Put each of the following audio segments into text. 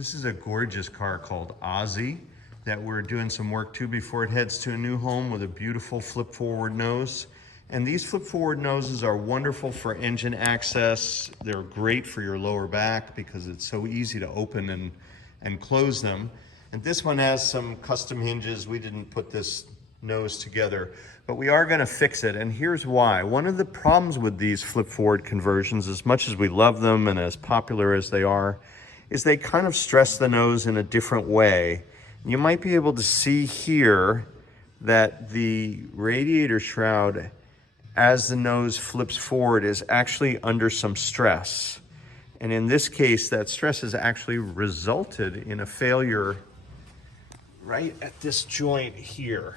This is a gorgeous car called Ozzy that we're doing some work to before it heads to a new home with a beautiful flip forward nose. And these flip forward noses are wonderful for engine access. They're great for your lower back because it's so easy to open and close them. And this one has some custom hinges. We didn't put this nose together, but we are gonna fix it, and here's why. One of the problems with these flip forward conversions, as much as we love them and as popular as they are, is they kind of stress the nose in a different way. You might be able to see here that the radiator shroud, as the nose flips forward, is actually under some stress. And in this case, that stress has actually resulted in a failure right at this joint here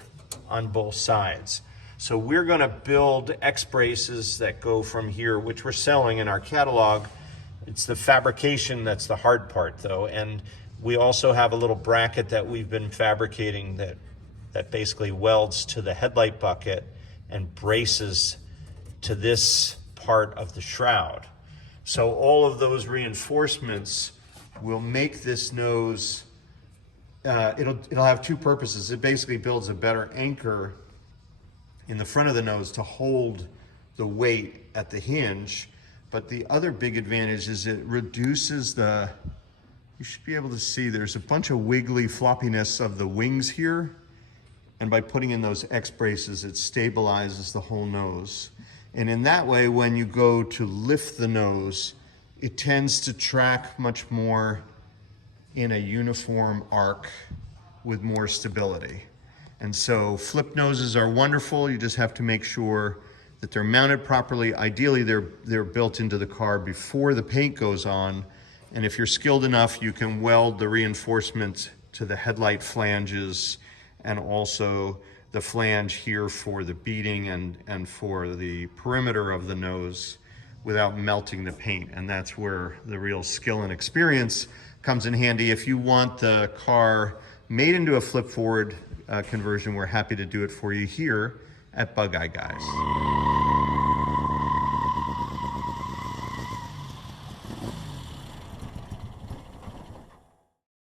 on both sides. So we're gonna build X braces that go from here, which we're selling in our catalog. It's the fabrication that's the hard part though. And we also have a little bracket that we've been fabricating that basically welds to the headlight bucket and braces to this part of the shroud. So all of those reinforcements will make this nose, it'll have two purposes. It basically builds a better anchor in the front of the nose to hold the weight at the hinge. But the other big advantage is it reduces the, you should be able to see there's a bunch of wiggly floppiness of the wings here. And by putting in those X braces, it stabilizes the whole nose. And in that way, when you go to lift the nose, it tends to track much more in a uniform arc with more stability. And so flip noses are wonderful. You just have to make sure that they're mounted properly. Ideally, they're built into the car before the paint goes on. And if you're skilled enough, you can weld the reinforcement to the headlight flanges and also the flange here for the beading and for the perimeter of the nose without melting the paint. And that's where the real skill and experience comes in handy. If you want the car made into a flip forward conversion, we're happy to do it for you here at Bugeye Guys.